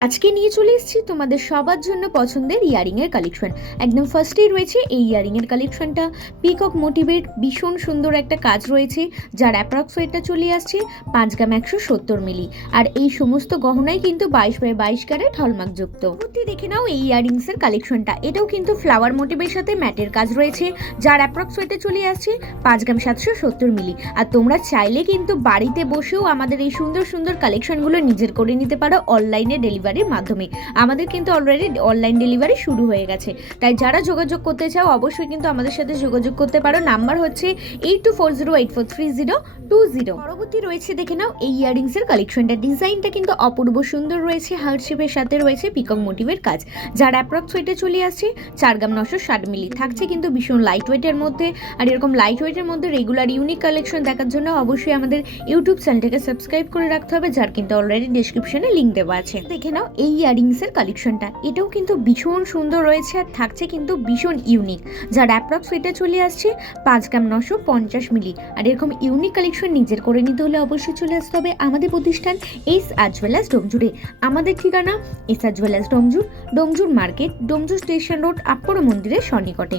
আজকে নিয়ে চলে এসেছি তোমাদের সবার জন্য পছন্দের ইয়ারিং এর কালেকশন। একদম ফার্স্টেই রয়েছে এই ইয়ারিং এর কালেকশনটা। পিকক মোটিভের ভীষণ সুন্দর একটা কাজ রয়েছে, যার অ্যাপ্রক্স ওয়েটটা চলে আসছে 5 গ্রাম 170 মিলি। আর এই সমস্ত গহনাই কিন্তু 22x22 ক্যারেট হলমার্কযুক্ত। প্রতি দেখে নাও এই ইয়ারিংস এর কালেকশনটা। এটাও কিন্তু ফ্লাওয়ার মোটিভের সাথে ম্যাটের কাজ রয়েছে, যার অ্যাপ্রক্স ওয়েটে চলে আসছে 5 গ্রাম 770 মিলি। আর তোমরা চাইলে কিন্তু বাড়িতে বসেও আমাদের এই সুন্দর সুন্দর কালেকশনগুলো নিজের করে নিতে পারো অনলাইনে ডেলিভারির মাধ্যমে। আমাদের কিন্তু অলরেডি অনলাইন ডেলিভারি শুরু হয়ে গেছে, তাই যারা যোগাযোগ করতে চাও অবশ্যই কিন্তু আমাদের সাথে যোগাযোগ করতে পারো। নাম্বার হচ্ছে 8240843020। পরবর্তী রয়েছে দেখে নাও এই ইয়ারিংস এর কালেকশনটা। ডিজাইনটা কিন্তু অপূর্ব সুন্দর রয়েছে, হার্ট শেপের সাথে রয়েছে পিকক মোটিভের কাজ, যার অ্যাপ্রক্স ওয়েটে চলে আসছে 4 গ্রাম 960 মিলি। থাকছে কিন্তু ভীষণ লাইট ওয়েটের মধ্যে। আর এরকম লাইট ওয়েটের মধ্যে রেগুলার ইউনিক কালেকশন দেখার জন্য অবশ্যই আমাদের ইউটিউব চ্যানেলটাকে সাবস্ক্রাইব করে রাখতে হবে, যার কিন্তু অলরেডি ডেসক্রিপশনে লিঙ্ক দেওয়া আছে। দেখে নাও এই ইয়ারিংস এর কালেকশনটা। এটাও কিন্তু ভীষণ সুন্দর রয়েছে আর থাকছে কিন্তু ভীষণ ইউনিক, যার অ্যাপ্রক্স ওয়েটে চলে আসছে 5 গ্রাম 950 মিলি। আর এরকম ইউনিক কালেকশন নিজের করে নিতে হলে অবশ্যই চলে আসতে হবে আমাদের প্রতিষ্ঠান এস জুয়েলার্স ডোমজুড়ে। আমাদের ঠিকানা S jewellers Domjur market, Domjur station road, আপর মন্দিরের সন্নিকটে।